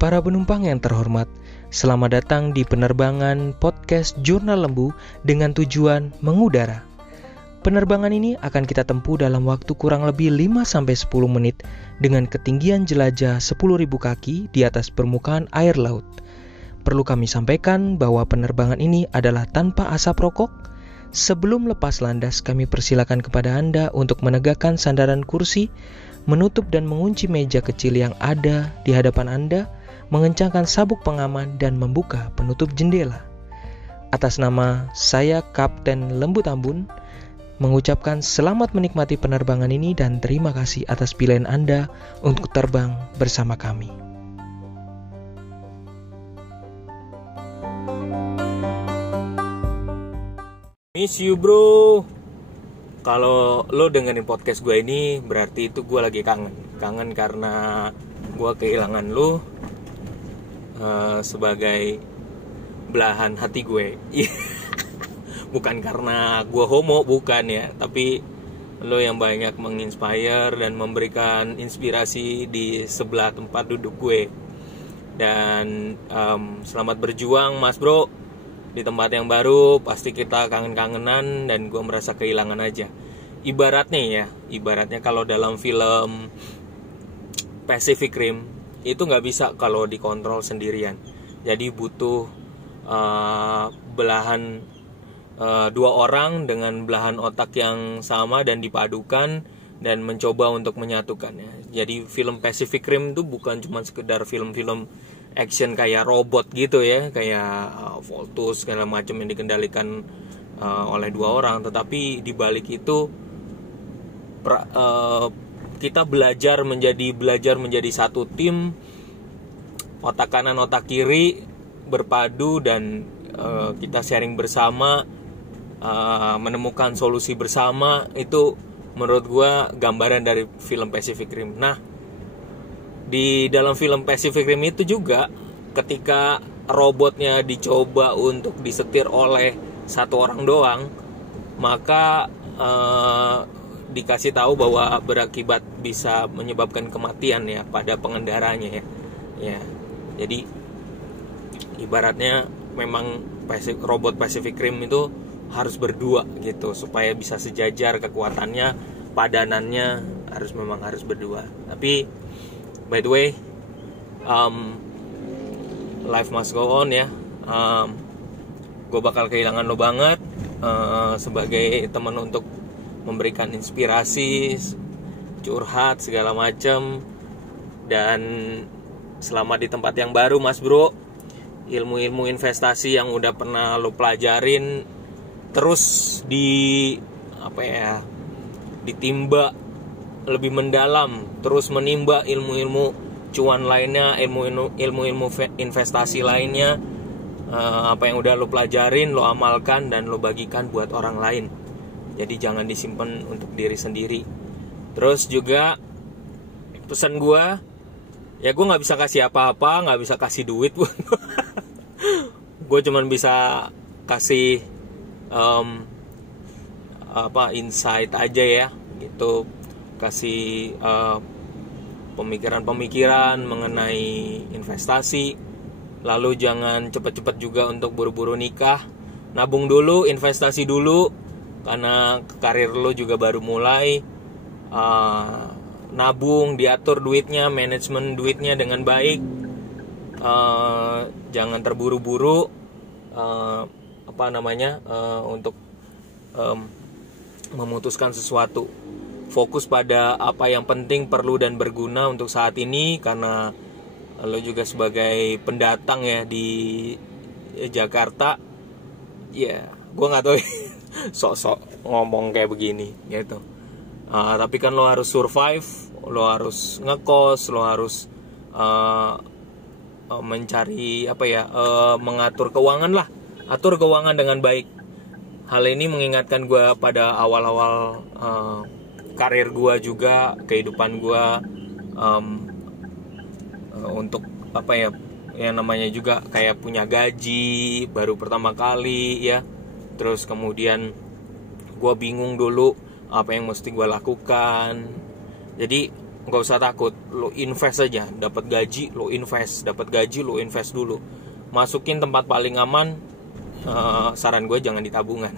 Para penumpang yang terhormat, selamat datang di penerbangan podcast Jurnal Lembu dengan tujuan mengudara. Penerbangan ini akan kita tempuh dalam waktu kurang lebih 5-10 menit dengan ketinggian jelajah 10.000 kaki di atas permukaan air laut. Perlu kami sampaikan bahwa penerbangan ini adalah tanpa asap rokok. Sebelum lepas landas, kami persilakan kepada Anda untuk menegakkan sandaran kursi, menutup dan mengunci meja kecil yang ada di hadapan Anda, mengencangkan sabuk pengaman dan membuka penutup jendela. Atas nama saya Kapten Lembu Tambun, mengucapkan selamat menikmati penerbangan ini dan terima kasih atas pilihan Anda untuk terbang bersama kami. Miss you bro. Kalau lo dengerin podcast gue ini berarti itu gue lagi kangen karena gue kehilangan lo sebagai belahan hati gue. Bukan karena gue homo, bukan ya, tapi lo yang banyak menginspire dan memberikan inspirasi di sebelah tempat duduk gue. Dan selamat berjuang mas bro. Di tempat yang baru pasti kita kangen-kangenan dan gue merasa kehilangan aja. Ibaratnya kalau dalam film Pacific Rim itu nggak bisa kalau dikontrol sendirian. Jadi butuh belahan dua orang dengan belahan otak yang sama dan dipadukan dan mencoba untuk menyatukannya. Jadi film Pacific Rim itu bukan cuma sekedar film-film action kayak robot gitu ya, kayak Voltus segala macam yang dikendalikan oleh dua orang, tetapi di balik itu kita belajar menjadi satu tim, otak kanan otak kiri berpadu dan kita sharing bersama, menemukan solusi bersama. Itu menurut gua gambaran dari film Pacific Rim. Nah, di dalam film Pacific Rim itu juga ketika robotnya dicoba untuk disetir oleh satu orang doang, maka dikasih tahu bahwa berakibat bisa menyebabkan kematian ya pada pengendaranya ya. Jadi ibaratnya memang robot Pacific Rim itu harus berdua gitu supaya bisa sejajar kekuatannya, padanannya harus berdua. Tapi by the way, life must go on ya. Gue bakal kehilangan lo banget sebagai teman untuk memberikan inspirasi, curhat segala macam. Dan selamat di tempat yang baru mas bro. Ilmu-ilmu investasi yang udah pernah lo pelajarin terus ditimba lebih mendalam, terus menimba ilmu-ilmu cuan lainnya, ilmu-ilmu investasi lainnya. Apa yang udah lo pelajarin, lo amalkan dan lo bagikan buat orang lain. Jadi jangan disimpan untuk diri sendiri. Terus juga pesan gue, ya gue nggak bisa kasih apa-apa, nggak bisa kasih duit. Gue cuman bisa kasih insight aja ya, gitu. Kasih pemikiran-pemikiran mengenai investasi. Lalu jangan cepat-cepat juga untuk buru-buru nikah. Nabung dulu, investasi dulu, karena karir lo juga baru mulai. Nabung, diatur duitnya, manajemen duitnya dengan baik. Jangan terburu-buru untuk memutuskan sesuatu. Fokus pada apa yang penting, perlu dan berguna untuk saat ini, karena lo juga sebagai pendatang ya di Jakarta. Ya, gue nggak tahu sok-sok ngomong kayak begini gitu. Tapi kan lo harus survive, lo harus ngekos, lo harus mencari mengatur keuangan lah, atur keuangan dengan baik. Hal ini mengingatkan gue pada awal-awal karir gue juga, kehidupan gue untuk yang namanya juga kayak punya gaji baru pertama kali ya. Terus kemudian gue bingung dulu apa yang mesti gue lakukan. Jadi nggak usah takut, lo invest aja. Dapat gaji lo invest, dulu. Masukin tempat paling aman. Saran gue jangan di tabungan.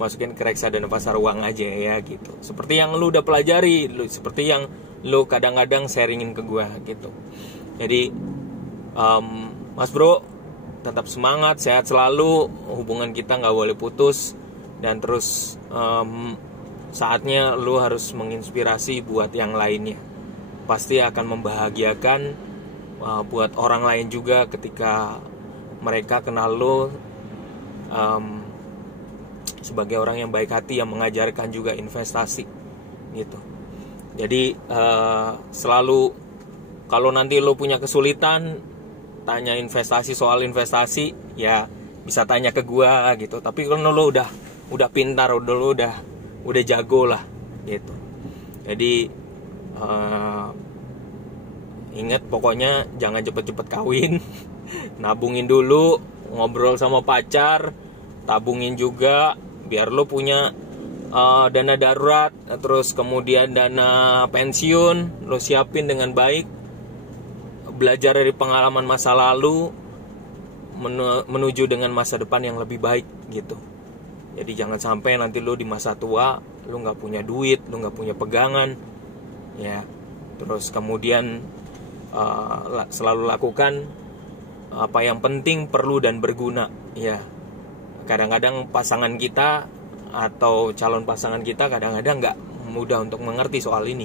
Masukin ke reksadana pasar uang aja ya gitu. Seperti yang lo udah pelajari, seperti yang lo kadang-kadang sharingin ke gue gitu. Jadi Mas Bro, tetap semangat, sehat selalu. Hubungan kita nggak boleh putus. Dan terus saatnya lu harus menginspirasi buat yang lainnya. Pasti akan membahagiakan buat orang lain juga ketika mereka kenal lu sebagai orang yang baik hati, yang mengajarkan juga investasi gitu. Jadi selalu kalau nanti lu punya kesulitan tanya soal investasi, ya bisa tanya ke gua gitu. Tapi kalau lu udah pintar, udah jago lah gitu. Jadi ingat pokoknya jangan cepet-cepet kawin. Nabungin dulu, ngobrol sama pacar, tabungin juga biar lo punya dana darurat, terus kemudian dana pensiun lo siapin dengan baik. Belajar dari pengalaman masa lalu menuju dengan masa depan yang lebih baik gitu. Jadi jangan sampai nanti lo di masa tua lo nggak punya duit, lo nggak punya pegangan, ya. Terus kemudian selalu lakukan apa yang penting, perlu dan berguna, ya. Kadang-kadang pasangan kita atau calon pasangan kita kadang-kadang nggak mudah untuk mengerti soal ini.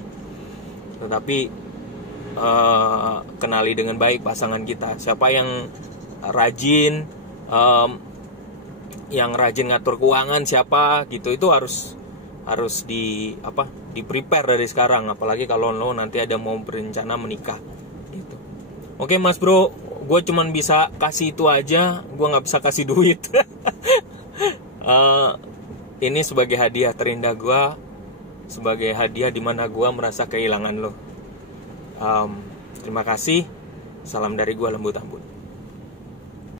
Tetapi kenali dengan baik pasangan kita. Siapa yang rajin ngatur keuangan, siapa gitu, itu harus di prepare dari sekarang, apalagi kalau lo nanti ada mau berencana menikah gitu. Oke Mas Bro, gue cuman bisa kasih itu aja, gue nggak bisa kasih duit. Ini sebagai hadiah terindah gue, sebagai hadiah dimana gue merasa kehilangan lo. Terima kasih, salam dari gue Lembu Tambun.